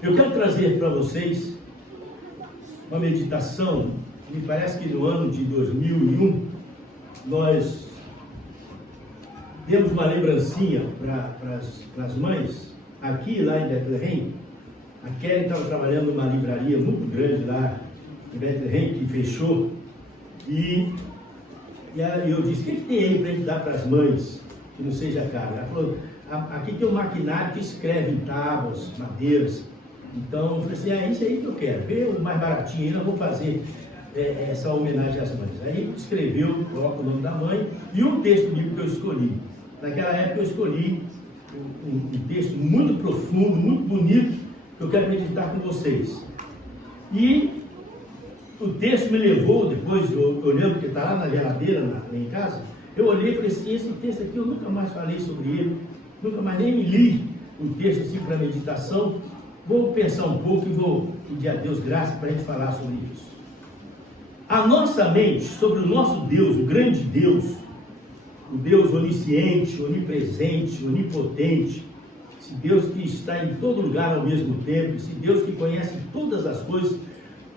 Eu quero trazer para vocês uma meditação. Me parece que no ano de 2001 nós demos uma lembrancinha para as mães aqui lá em Bethlehem. A Kelly estava trabalhando numa livraria muito grande lá em Bethlehem, que fechou, e eu disse: o que tem aí para a gente dar para as mães que não seja caro? Ela falou: aqui tem um maquinário que escreve em tábuas, madeiras. Então eu falei assim: isso aí que eu quero, vê o mais baratinho, nós vamos fazer essa homenagem às mães. Aí escreveu, coloca o nome da mãe e um texto bíblico que eu escolhi. Naquela época eu escolhi um texto muito profundo, muito bonito, que eu quero meditar com vocês. E o texto me levou, depois eu olhando, porque está lá na geladeira, lá em casa, eu olhei e falei assim: esse texto aqui eu nunca mais falei sobre ele, nunca mais nem li o texto assim para meditação. Vou pensar um pouco e vou pedir a Deus graça para a gente falar sobre isso. A nossa mente sobre o nosso Deus, o grande Deus, o Deus onisciente, onipresente, onipotente, esse Deus que está em todo lugar ao mesmo tempo, esse Deus que conhece todas as coisas,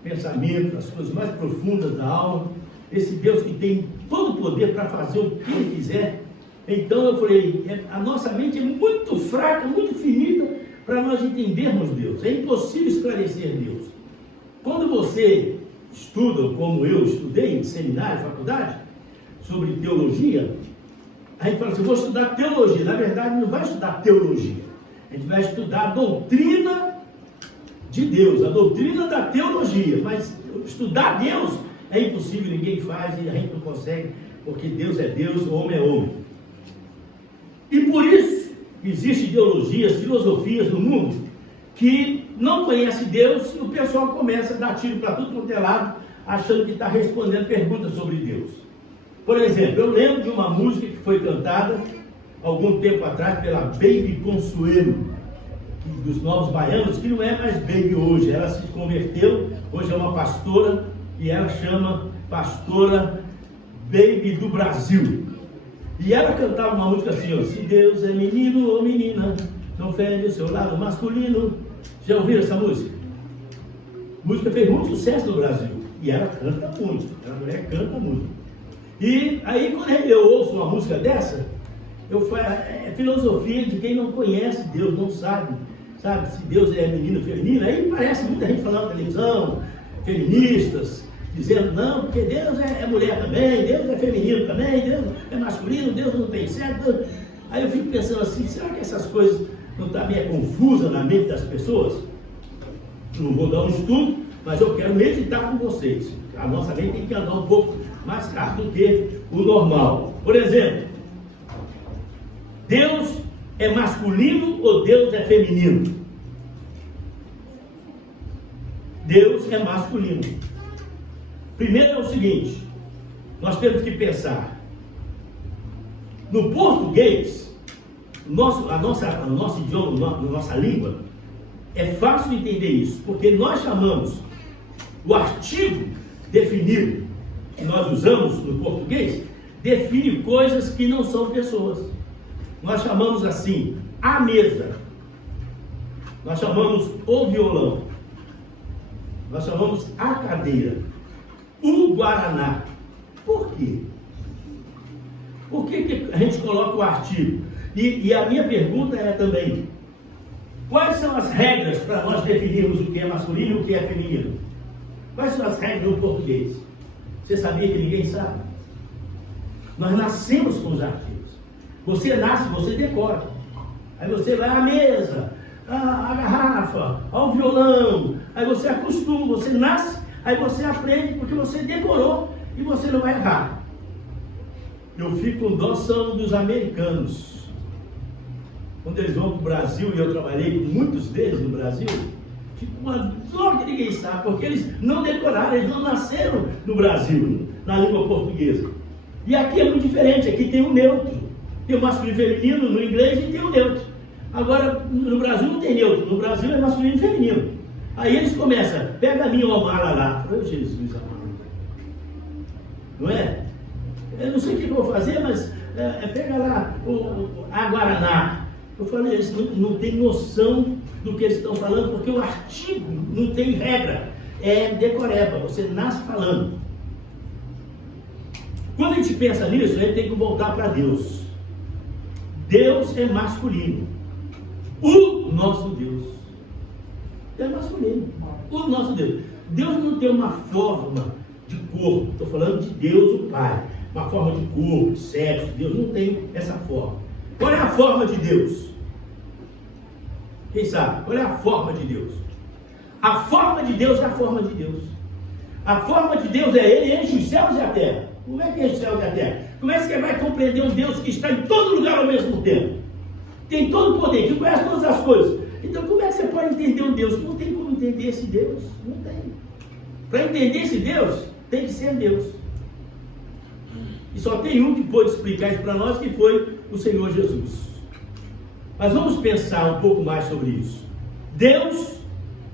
pensamentos, as coisas mais profundas da alma, esse Deus que tem todo o poder para fazer o que Ele quiser. Então eu falei, a nossa mente é muito fraca, muito finita para nós entendermos Deus. É impossível esclarecer Deus. Quando você estuda, como eu estudei em seminário, faculdade, sobre teologia, a gente fala assim: vou estudar teologia. Na verdade, não vai estudar teologia. A gente vai estudar a doutrina de Deus, a doutrina da teologia. Mas estudar Deus é impossível, ninguém faz e a gente não consegue, porque Deus é Deus, o homem é homem. E por isso existem ideologias, filosofias no mundo que não conhecem Deus e o pessoal começa a dar tiro para tudo quanto é lado, achando que está respondendo perguntas sobre Deus. Por exemplo, eu lembro de uma música que foi cantada algum tempo atrás pela Baby Consuelo, dos Novos Baianos, que não é mais Baby hoje. Ela se converteu, hoje é uma pastora, e ela chama Pastora Baby do Brasil. E ela cantava uma música assim, ó: se Deus é menino ou menina, não fere o seu lado masculino. Já ouviram essa música? A música fez muito sucesso no Brasil, e ela canta muito, a mulher canta muito. E aí quando eu ouço uma música dessa, eu falo, é filosofia de quem não conhece Deus, não sabe se Deus é menino ou feminino. Aí parece muita gente falando na televisão, feministas, dizendo: não, porque Deus é mulher também, Deus é feminino também, Deus é masculino, Deus não tem certo. Aí eu fico pensando assim: será que essas coisas não estão meio confusas na mente das pessoas? Não vou dar um estudo, mas eu quero meditar com vocês. A nossa mente tem que andar um pouco mais rápido do que o normal. Por exemplo, Deus é masculino ou Deus é feminino? Deus é masculino. Primeiro é o seguinte: nós temos que pensar. No português, nosso idioma, nossa língua, é fácil entender isso, porque nós chamamos o artigo definido que nós usamos no português, define coisas que não são pessoas. Nós chamamos assim: a mesa, nós chamamos o violão, nós chamamos a cadeira, o guaraná. Por quê? Por que a gente coloca o artigo? E a minha pergunta é também: quais são as regras para nós definirmos o que é masculino e o que é feminino? Quais são as regras no português? Você sabia que ninguém sabe? Nós nascemos com os artigos. Você nasce, você decora. Aí você vai à mesa, à garrafa, ao violão. Aí você acostuma, você nasce, aí você aprende porque você decorou e você não vai errar. Eu fico com dó dos americanos. Quando eles vão para o Brasil, e eu trabalhei com muitos deles no Brasil, fico com uma dó que ninguém sabe, porque eles não decoraram, eles não nasceram no Brasil, na língua portuguesa. E aqui é muito diferente, aqui tem o neutro. Tem o masculino e feminino no inglês e tem o neutro. Agora, no Brasil não tem neutro, no Brasil é masculino e feminino. Aí eles começam: pega a minha Omara lá. Eu, Jesus amado. Não é? Eu não sei o que eu vou fazer, mas pega lá a Guaraná. Eu falei: eles não têm noção do que eles estão falando, porque o artigo não tem regra, é decoreba, você nasce falando. Quando a gente pensa nisso, a gente tem que voltar para Deus. Deus é masculino. O nosso Deus é masculino. O nosso Deus. Deus não tem uma forma de corpo. Estou falando de Deus, o Pai. Uma forma de corpo, de sexo. Deus não tem essa forma. Qual é a forma de Deus? Quem sabe? Qual é a forma de Deus? A forma de Deus é a forma de Deus. A forma de Deus é Ele enche os céus e a terra. Como é que enche os céus e a terra? Como é que você vai compreender um Deus que está em todo lugar ao mesmo tempo? Tem todo o poder, que conhece todas as coisas. Então como é que você pode entender um Deus? Não tem como entender esse Deus. Não tem. Para entender esse Deus, tem que ser Deus. E só tem um que pôde explicar isso para nós, que foi o Senhor Jesus. Mas vamos pensar um pouco mais sobre isso. Deus,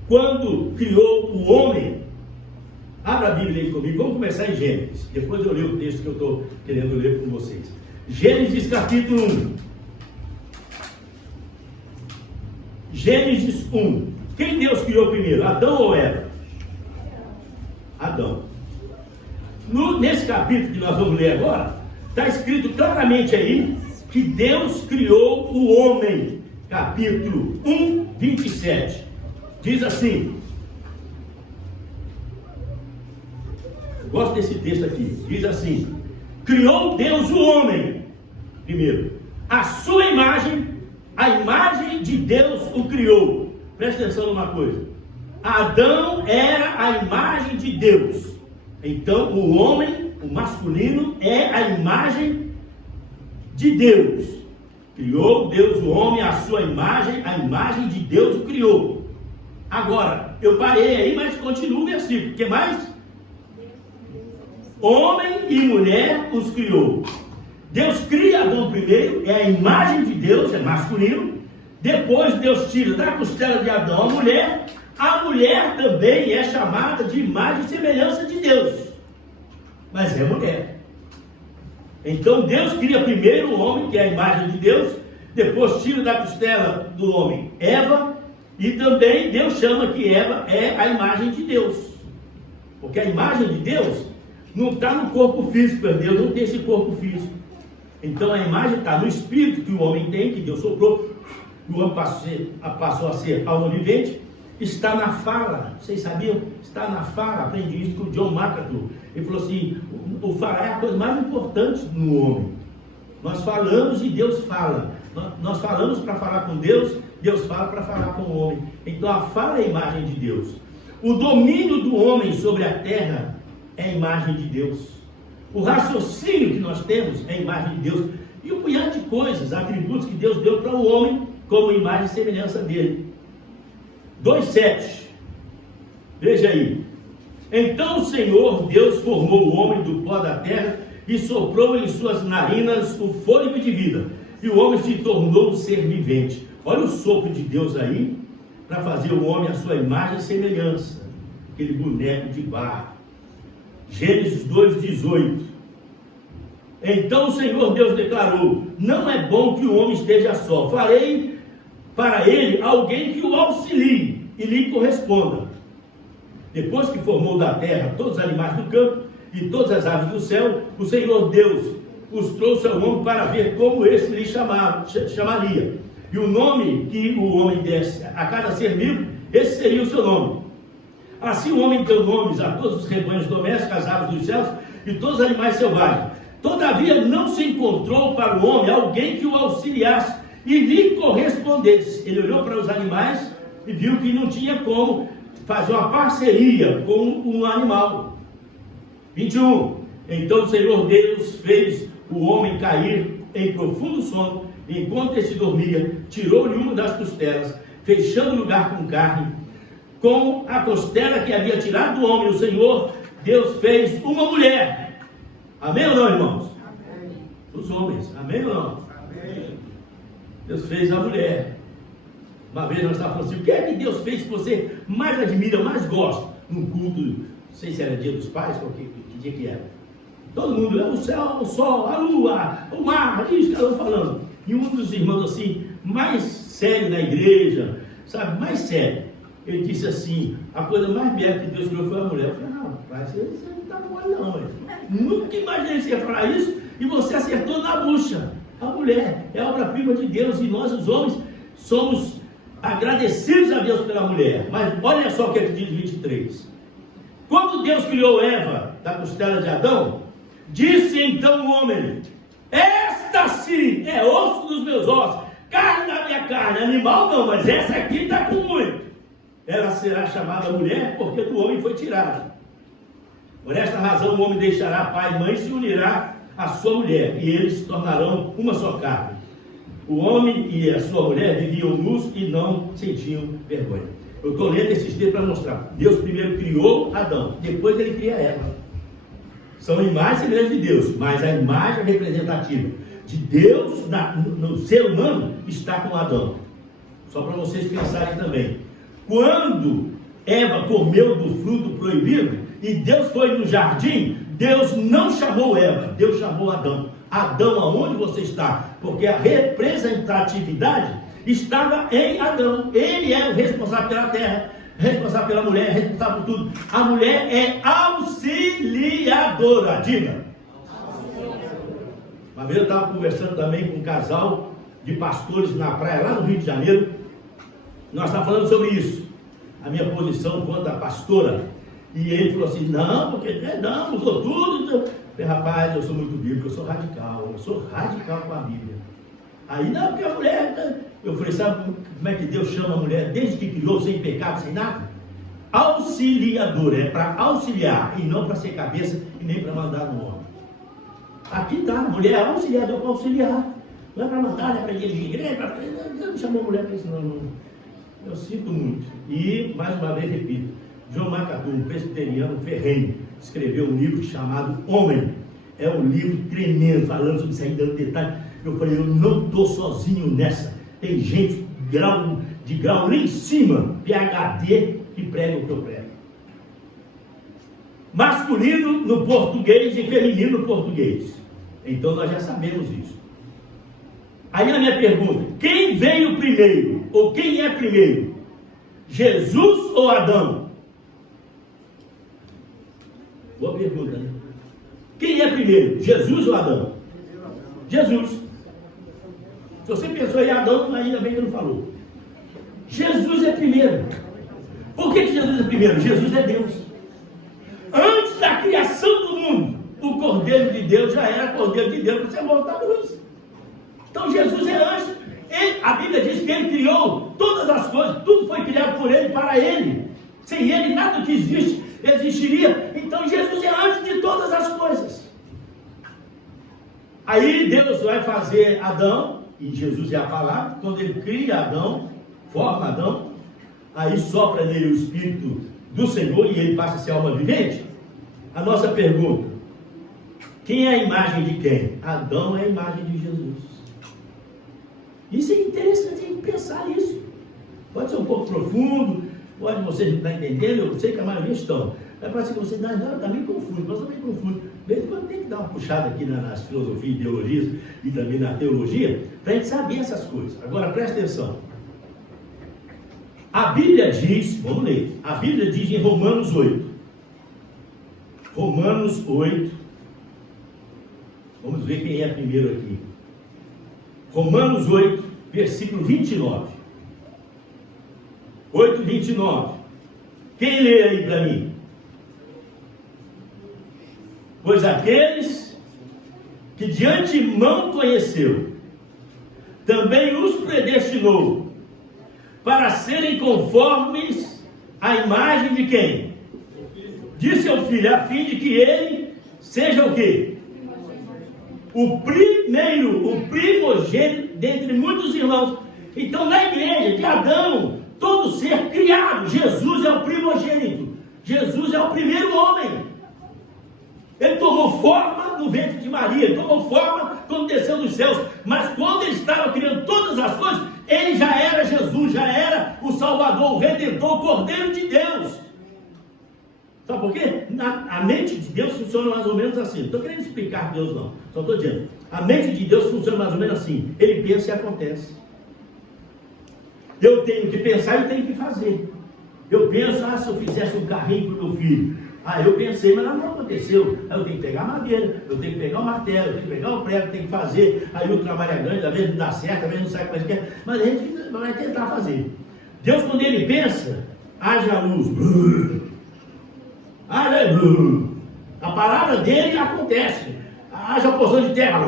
quando criou o homem, abra a Bíblia aí comigo, vamos começar em Gênesis. Depois eu leio o texto que eu estou querendo ler com vocês. Gênesis capítulo 1. Gênesis 1. Quem Deus criou primeiro, Adão ou Eva? Adão. Nesse capítulo que nós vamos ler agora, está escrito claramente aí que Deus criou o homem. Capítulo 1, 27. Diz assim. Eu gosto desse texto aqui. Diz assim: criou Deus o homem, primeiro, a sua imagem, a imagem de Deus o criou. Presta atenção numa coisa. Adão era a imagem de Deus. Então o homem, o masculino, é a imagem de Deus. Criou Deus o homem, a sua imagem, a imagem de Deus o criou. Agora, eu parei aí, mas continua o versículo. O que mais? Homem e mulher os criou. Deus cria Adão primeiro, é a imagem de Deus, é masculino. Depois Deus tira da costela de Adão a mulher. A mulher também é chamada de imagem e semelhança de Deus, mas é mulher. Então Deus cria primeiro o homem, que é a imagem de Deus. Depois tira da costela do homem Eva. E também Deus chama que Eva é a imagem de Deus, porque a imagem de Deus não está no corpo físico. Deus não tem esse corpo físico. Então a imagem está no espírito que o homem tem, que Deus soprou, que o homem passou a ser alma vivente. Está na fala. Vocês sabiam? Está na fala. Aprendi isso com o John MacArthur. Ele falou assim: o falar é a coisa mais importante no homem. Nós falamos e Deus fala. Nós falamos para falar com Deus, Deus fala para falar com o homem. Então a fala é a imagem de Deus. O domínio do homem sobre a terra é a imagem de Deus. O raciocínio que nós temos é a imagem de Deus. E um punhado de coisas, atributos que Deus deu para o homem como imagem e semelhança dele. 2,7. Veja aí. Então o Senhor Deus formou o homem do pó da terra e soprou em suas narinas o fôlego de vida. E o homem se tornou um ser vivente. Olha o sopro de Deus aí, para fazer o homem a sua imagem e semelhança. Aquele boneco de barro. Gênesis 2,18. Então o Senhor Deus declarou: não é bom que o homem esteja só. Farei para ele alguém que o auxilie e lhe corresponda. Depois que formou da terra todos os animais do campo e todas as aves do céu, o Senhor Deus os trouxe ao homem para ver como esse lhe chamaria. E o nome que o homem desse a cada ser vivo, esse seria o seu nome. Assim o homem deu nomes a todos os rebanhos domésticos, as aves dos céus e todos os animais selvagens. Todavia não se encontrou para o homem alguém que o auxiliasse e lhe correspondesse. Ele olhou para os animais e viu que não tinha como fazer uma parceria com um animal. 21. Então o Senhor Deus fez o homem cair em profundo sono. Enquanto este dormia, tirou-lhe uma das costelas, fechando o lugar com carne. Com a costela que havia tirado do homem, o Senhor Deus fez uma mulher. Amém ou não, irmãos? Amém. Os homens, amém ou não? Amém. Deus fez a mulher. Uma vez nós estávamos falando assim: o que é que Deus fez que você mais admira, mais gosta? Num culto, não sei se era dia dos pais, que dia que era. Todo mundo, o céu, o sol, a lua, o mar, isso que estavam falando. E um dos irmãos assim, mais sério na igreja, sabe, mais sério. Ele disse assim, a coisa mais bela que Deus criou foi a mulher. Eu falei, não, rapaz, você não está mole não, mas nunca imaginei que você ia falar isso, e você acertou na bucha. A mulher é a obra-prima de Deus, e nós, os homens, somos agradecidos a Deus pela mulher. Mas olha só o que ele diz 23. Quando Deus criou Eva da costela de Adão, disse então o homem, esta sim é osso dos meus ossos, carne da minha carne, animal não, mas essa aqui está com muito. Ela será chamada mulher, porque do homem foi tirada. Por esta razão o homem deixará pai e mãe e se unirá à sua mulher, e eles se tornarão uma só carne. O homem e a sua mulher viviam nus e não sentiam vergonha. Eu estou lendo esses textos para mostrar. Deus primeiro criou Adão, depois ele cria Eva. São imagens e semelhanças de Deus, mas a imagem representativa de Deus no ser humano está com Adão. Só para vocês pensarem também. Quando Eva comeu do fruto proibido e Deus foi no jardim, Deus não chamou Eva, Deus chamou Adão. Adão, aonde você está? Porque a representatividade estava em Adão. Ele é o responsável pela terra, responsável pela mulher, responsável por tudo. A mulher é auxiliadora, diga. Uma vez eu estava conversando também com um casal de pastores na praia, lá no Rio de Janeiro. Nós estávamos falando sobre isso, a minha posição quanto a pastora. E ele falou assim, não, porque não, mudou tudo. Então. Eu falei, rapaz, eu sou muito bíblico, eu sou radical com a Bíblia. Aí não, porque a mulher, eu falei, sabe como é que Deus chama a mulher desde que criou, sem pecado, sem nada? Auxiliadora, é para auxiliar, e não para ser cabeça e nem para mandar no homem. Aqui está, a mulher é auxiliadora para auxiliar, não é para mandar, não é para dirigir igreja, Deus não chamou a mulher para isso, não. Eu sinto muito. E, mais uma vez, repito, John MacArthur, um presbiteriano ferrenho, escreveu um livro chamado Homem. É um livro tremendo, falando sobre isso aí, dando detalhes. Eu falei, eu não estou sozinho nessa. Tem gente de grau lá em cima, PhD, que prega o que eu prego. Masculino no português e feminino no português. Então nós já sabemos isso. Aí a minha pergunta, quem veio primeiro? Ou quem é primeiro? Jesus ou Adão? Boa pergunta, né? Quem é primeiro? Jesus ou Adão? Jesus. Se você pensou em Adão, ainda bem que não falou. Jesus é primeiro. Por que Jesus é primeiro? Jesus é Deus. Antes da criação do mundo, o Cordeiro de Deus já era Cordeiro de Deus para ser morto na cruz. Então Jesus é antes. A Bíblia diz que ele criou todas as coisas, tudo foi criado por ele, para ele. Sem ele, nada que existe existiria. Então Jesus é antes de todas as coisas. Aí Deus vai fazer Adão, e Jesus é a palavra. Quando ele cria Adão, forma Adão, aí sopra nele o Espírito do Senhor e ele passa a ser alma vivente. A nossa pergunta, quem é a imagem de quem? Adão é a imagem de Jesus. Isso é interessante a gente pensar nisso. Pode ser um pouco profundo, pode vocês não estar entendendo, eu sei que a maioria estão. Mas pode ser que vocês não, está meio confuso, nós também confuso. De vez em quando tem que dar uma puxada aqui nas filosofias, ideologias e também na teologia, para a gente saber essas coisas. Agora presta atenção. A Bíblia diz, vamos ler, a Bíblia diz em Romanos 8. Romanos 8. Vamos ver quem é primeiro aqui. Romanos 8, versículo 29. 8, 29. Quem lê aí para mim? Pois aqueles que de antemão conheceu, também os predestinou para serem conformes à imagem de quem? De seu filho, a fim de que ele seja o quê? O primeiro, o primogênito dentre muitos irmãos. Então na igreja de Adão, todo ser criado, Jesus é o primogênito. Jesus é o primeiro homem. Ele tomou forma no ventre de Maria, ele tomou forma quando desceu dos céus. Mas quando ele estava criando todas as coisas, ele já era Jesus, já era o Salvador, o Redentor, o Cordeiro de Deus. Sabe por quê? A mente de Deus funciona mais ou menos assim. Não estou querendo explicar Deus não, só estou dizendo. A mente de Deus funciona mais ou menos assim. Ele pensa e acontece. Eu tenho que pensar e tenho que fazer. Eu penso, se eu fizesse um carrinho para o meu filho. Eu pensei, mas não aconteceu. Aí eu tenho que pegar a madeira, eu tenho que pegar o martelo, eu tenho que pegar o prego, eu tenho que fazer. Aí o trabalho é grande, às vezes não dá certo, às vezes não sai como quer, mas a gente vai tentar fazer. Deus, quando Ele pensa, haja luz. Haja luz. A palavra dele acontece. Haja porção de terra.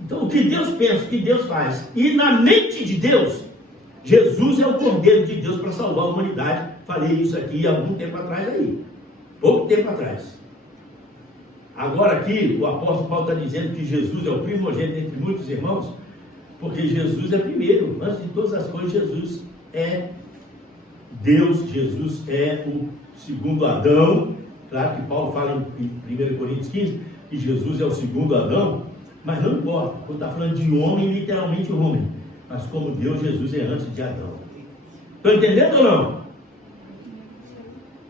Então, o que Deus pensa, o que Deus faz. E na mente de Deus, Jesus é o Cordeiro de Deus para salvar a humanidade. Falei isso aqui há algum tempo atrás aí. Pouco tempo atrás. Agora aqui, o apóstolo Paulo está dizendo que Jesus é o primogênito entre muitos irmãos, porque Jesus é primeiro. Antes de todas as coisas, Jesus é Deus. Jesus é o segundo Adão. Claro que Paulo fala em 1 Coríntios 15 que Jesus é o segundo Adão, mas não importa. Quando está falando de homem, literalmente homem. Mas como Deus, Jesus é antes de Adão. Estão entendendo ou não?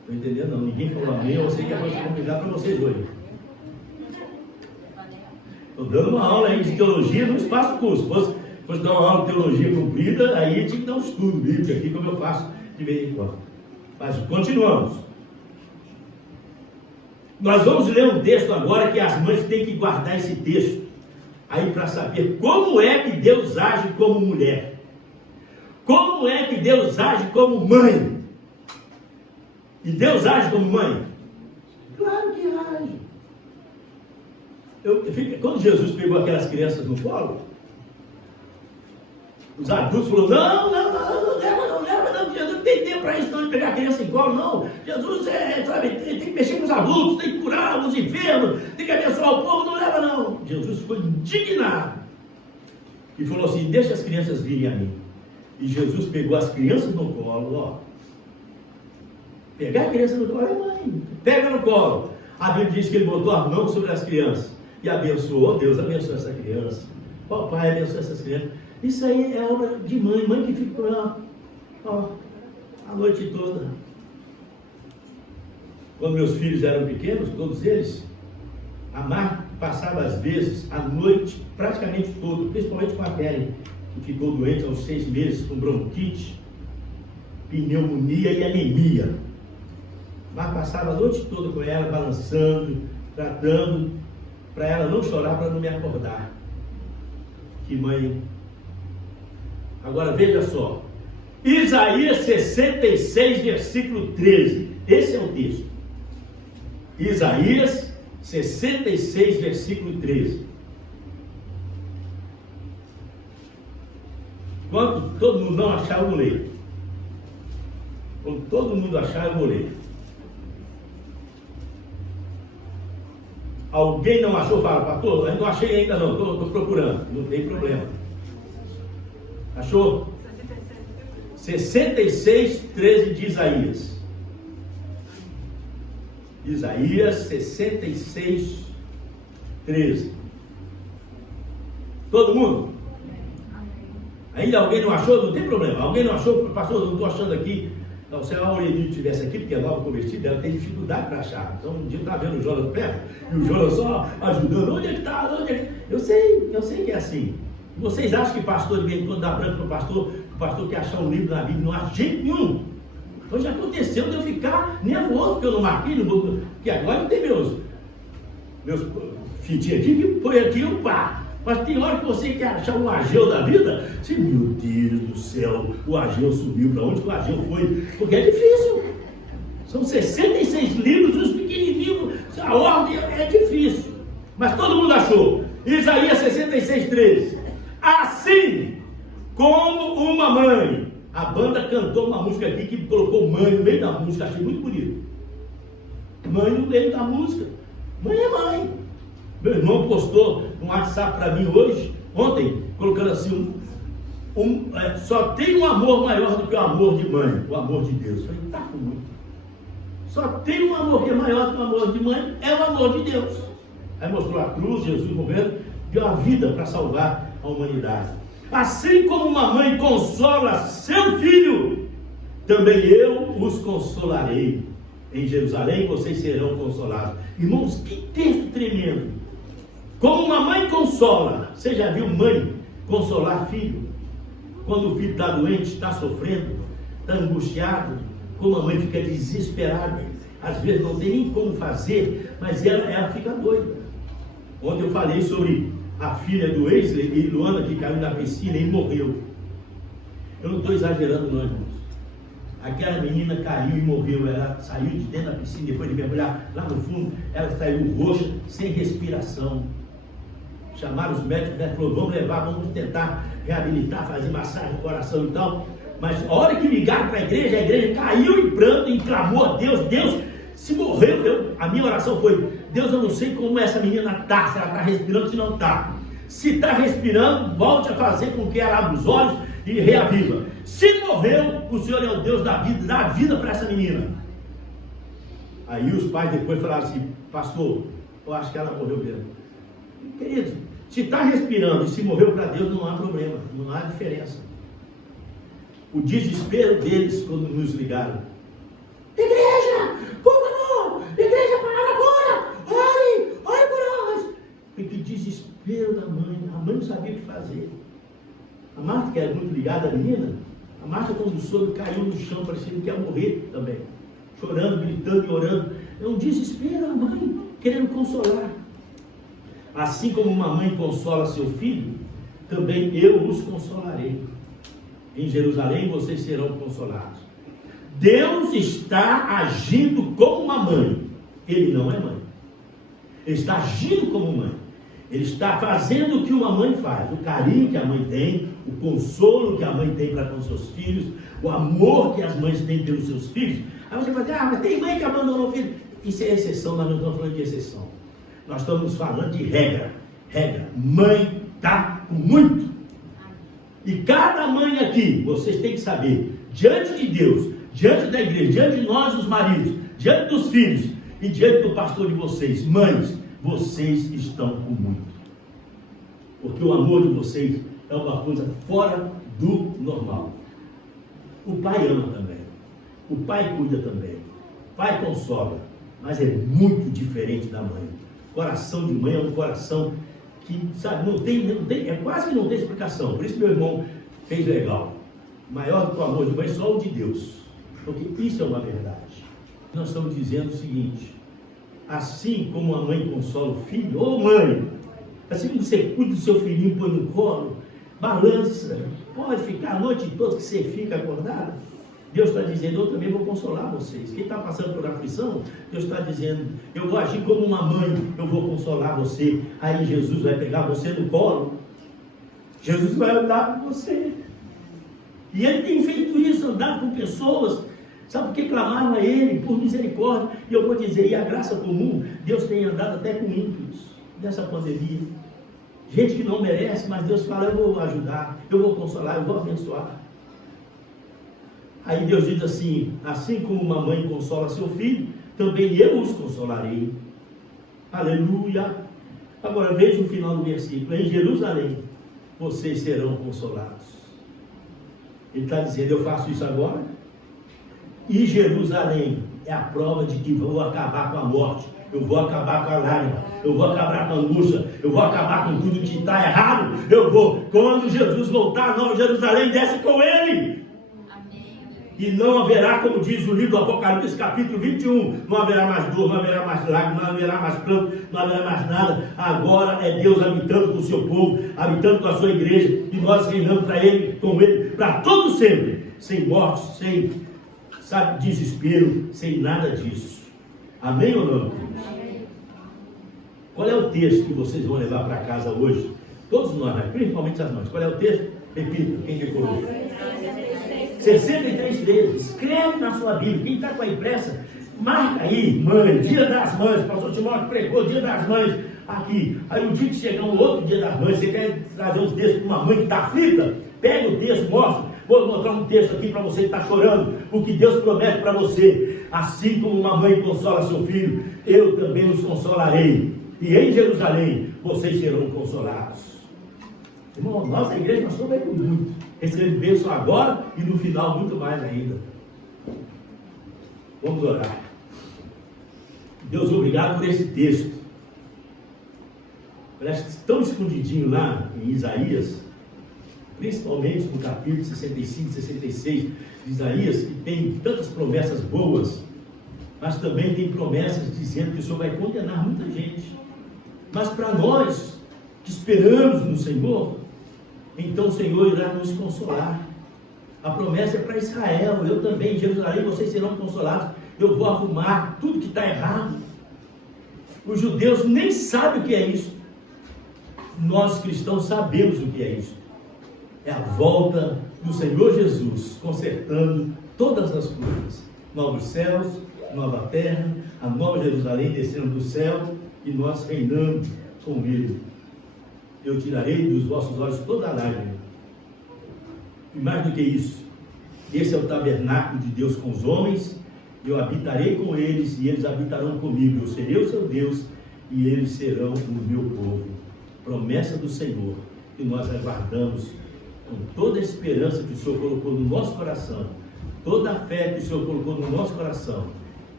Estão entendendo não? Ninguém falou amém. Eu sei que é para convidar para vocês hoje. Estou dando uma aula aí de teologia no espaço curso. Se fosse dar uma aula de teologia cumprida, aí tinha que dar um estudo bíblico aqui, como eu faço de vez em quando. Mas continuamos. Nós vamos ler um texto agora que as mães têm que guardar esse texto aí para saber como é que Deus age como mulher. Como é que Deus age como mãe? E Deus age como mãe? Claro que age. Quando Jesus pegou aquelas crianças no colo, os adultos falaram, não leva não, Jesus não tem tempo para isso não, de pegar a criança em colo, não. Jesus tem que mexer com os adultos, tem que curar os enfermos, tem que abençoar o povo, não leva não. Jesus foi indignado e falou assim, deixa as crianças virem a mim. E Jesus pegou as crianças no colo, pegar a criança no colo é mãe, pega no colo. A Bíblia diz que ele botou a mão sobre as crianças e abençoou. Deus abençoou essa criança, papai abençoou essas crianças. Isso aí é obra de mãe que fica lá a noite toda. Quando meus filhos eram pequenos, todos eles, a Mar passava às vezes a noite praticamente toda, principalmente com a Karen, que ficou doente aos 6 meses com bronquite, pneumonia e anemia. Mar passava a noite toda com ela, balançando, tratando, para ela não chorar, para não me acordar. Que mãe. Agora veja só, Isaías 66, versículo 13, esse é o texto. Isaías 66, versículo 13. Quando todo mundo não achar, eu vou ler. Quando todo mundo achar, eu vou ler. Alguém não achou? Fala, pastor, eu não achei ainda não, estou procurando, não tem problema. Achou? 66, 13 de Isaías. Isaías 66, 13. Todo mundo? Ainda alguém não achou? Não tem problema. Alguém não achou? Pastor, não estou achando aqui. Não, se a Aurelia estivesse aqui, porque é nova convertida, ela tem dificuldade para achar. Então, um dia eu estava vendo o Jonas perto, e o Jonas só ajudando. Onde é que está? Onde é que... Eu sei que é assim. Vocês acham que pastor, de vez em quando dá branco para o pastor quer achar um livro na Bíblia? Não há jeito nenhum. Então já aconteceu de eu ficar nervoso, porque eu não marquei, porque agora não tem meus fitinhas aqui, que põe aqui o pá. Mas tem hora que você quer achar um Ageu da vida, você, meu Deus do céu, o Ageu subiu, para onde que o Ageu foi? Porque é difícil. São 66 livros, os pequenininhos, a ordem é difícil. Mas todo mundo achou. Isaías 66, 13. Assim como uma mãe. A banda cantou uma música aqui que colocou mãe no meio da música, achei muito bonito. Mãe no meio da música. Mãe é mãe. Meu irmão postou um WhatsApp para mim ontem, colocando assim, só tem um amor maior do que o amor de mãe, o amor de Deus. Eu falei, tá com muito. Só tem um amor que é maior do que o amor de mãe, é o amor de Deus. Aí mostrou a cruz, Jesus morrendo, deu a vida para salvar a humanidade. Assim como uma mãe consola seu filho, também eu os consolarei. Em Jerusalém vocês serão consolados. Irmãos, que texto tremendo. Como uma mãe consola. Você já viu mãe consolar filho? Quando o filho está doente, está sofrendo, está angustiado, como a mãe fica desesperada, às vezes não tem nem como fazer, mas ela fica doida. Ontem eu falei sobre a filha do Wesley e Luana, que caiu na piscina e morreu. Eu não estou exagerando não, irmãos. Aquela menina caiu e morreu. Ela saiu de dentro da piscina, depois de mergulhar lá no fundo, ela saiu roxa, sem respiração. Chamaram os médicos, né? Falou, vamos levar, vamos tentar reabilitar, fazer massagem no coração e tal. Mas a hora que ligaram para a igreja caiu em pranto e clamou a Deus. Deus, se morreu, a minha oração foi, Deus, eu não sei como essa menina está, se ela está respirando, se não está. Se está respirando, volte a fazer com que ela abra os olhos e reaviva. Se morreu, o Senhor é o Deus da vida, dá vida para essa menina. Aí os pais depois falaram assim, pastor, eu acho que ela morreu mesmo. Queridos, se está respirando e se morreu para Deus, não há problema, não há diferença. O desespero deles quando nos ligaram. Igreja, por favor, igreja, para agora, ore por nós. E que desespero da mãe, a mãe não sabia o que fazer. A Marta, que era muito ligada à menina, a Marta, quando soube, caiu no chão, parecendo que ia morrer também. Chorando, gritando e orando. É um desespero, a mãe querendo consolar. Assim como uma mãe consola seu filho, também eu os consolarei. Em Jerusalém vocês serão consolados. Deus está agindo como uma mãe. Ele não é mãe. Ele está agindo como mãe. Ele está fazendo o que uma mãe faz. O carinho que a mãe tem, o consolo que a mãe tem para com seus filhos, o amor que as mães têm pelos seus filhos. Aí você vai dizer, mas tem mãe que abandonou o filho. Isso é exceção, nós não estamos falando de exceção. Nós estamos falando de regra. Regra. Mãe está com muito. E cada mãe aqui, vocês têm que saber, diante de Deus, diante da igreja, diante de nós, os maridos, diante dos filhos e diante do pastor de vocês, mães, vocês estão com muito. Porque o amor de vocês é uma coisa fora do normal. O pai ama também. O pai cuida também. O pai consola. Mas é muito diferente da mãe. O coração de mãe é um coração que, sabe, não tem, é quase que não tem explicação. Por isso meu irmão fez legal. Maior do que o amor de mãe, só o de Deus. Porque isso é uma verdade. Nós estamos dizendo o seguinte: assim como a mãe consola o filho, ô mãe, assim como você cuida do seu filhinho, põe no colo, balança, pode ficar a noite toda que você fica acordado. Deus está dizendo, eu também vou consolar vocês. Quem está passando por aflição, Deus está dizendo, eu vou agir como uma mãe, eu vou consolar você. Aí Jesus vai pegar você no colo, Jesus vai andar com você. E Ele tem feito isso, andado com pessoas, sabe por que clamaram a Ele? Por misericórdia. E eu vou dizer, e a graça comum, Deus tem andado até com ímpios nessa pandemia. Gente que não merece, mas Deus fala, eu vou ajudar, eu vou consolar, eu vou abençoar. Aí Deus diz assim, assim como uma mãe consola seu filho, também eu os consolarei. Aleluia. Agora veja o final do versículo. Em Jerusalém vocês serão consolados. Ele está dizendo, eu faço isso agora. E Jerusalém é a prova de que vou acabar com a morte. Eu vou acabar com a lágrima. Eu vou acabar com a angústia. Eu vou acabar com tudo que está errado. Eu vou, quando Jesus voltar, Nova Jerusalém desce com Ele. E não haverá, como diz o livro do Apocalipse, capítulo 21, não haverá mais dor, não haverá mais lágrimas, não haverá mais pranto, não haverá mais nada. Agora é Deus habitando com o seu povo, habitando com a sua igreja, e nós reinando para Ele, com Ele, para todo sempre, sem morte, sem, sabe, desespero, sem nada disso. Amém ou não, queridos? Qual é o texto que vocês vão levar para casa hoje? Todos nós, né? Principalmente as mães. Qual é o texto? Repita, quem decorou? 63 vezes. Escreve na sua Bíblia. Quem está com a impressa, marca aí, mãe, dia das mães. O pastor Timóteo pregou dia das mães aqui. Aí o dia que chegar um outro dia das mães, você quer trazer um texto para uma mãe que está aflita? Pega o texto, mostra. Vou mostrar um texto aqui para você que está chorando. O que Deus promete para você. Assim como uma mãe consola seu filho, eu também os consolarei. E em Jerusalém vocês serão consolados. Irmão, nossa igreja, nós estamos com muito. Recebendo bênção agora e no final muito mais ainda. Vamos orar. Deus, obrigado por esse texto. Parece tão escondidinho lá em Isaías. principalmente no capítulo 65, 66 de Isaías, que tem tantas promessas boas, mas também tem promessas dizendo que o Senhor vai condenar muita gente. Mas para nós que esperamos no Senhor, então o Senhor irá nos consolar. A promessa é para Israel: eu também em Jerusalém, vocês serão consolados, eu vou arrumar tudo que está errado. Os judeus nem sabem o que é isso. Nós cristãos sabemos o que é isso. É a volta do Senhor Jesus, consertando todas as coisas. Novos céus, nova terra, a nova Jerusalém descendo do céu e nós reinando com Ele. Eu tirarei dos vossos olhos toda a lágrima. E mais do que isso, esse é o tabernáculo de Deus com os homens. Eu habitarei com eles e eles habitarão comigo. Eu serei o seu Deus e eles serão o meu povo. Promessa do Senhor que nós aguardamos com toda a esperança que o Senhor colocou no nosso coração, toda a fé que o Senhor colocou no nosso coração.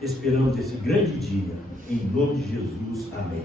Esperamos esse grande dia. Em nome de Jesus. Amém.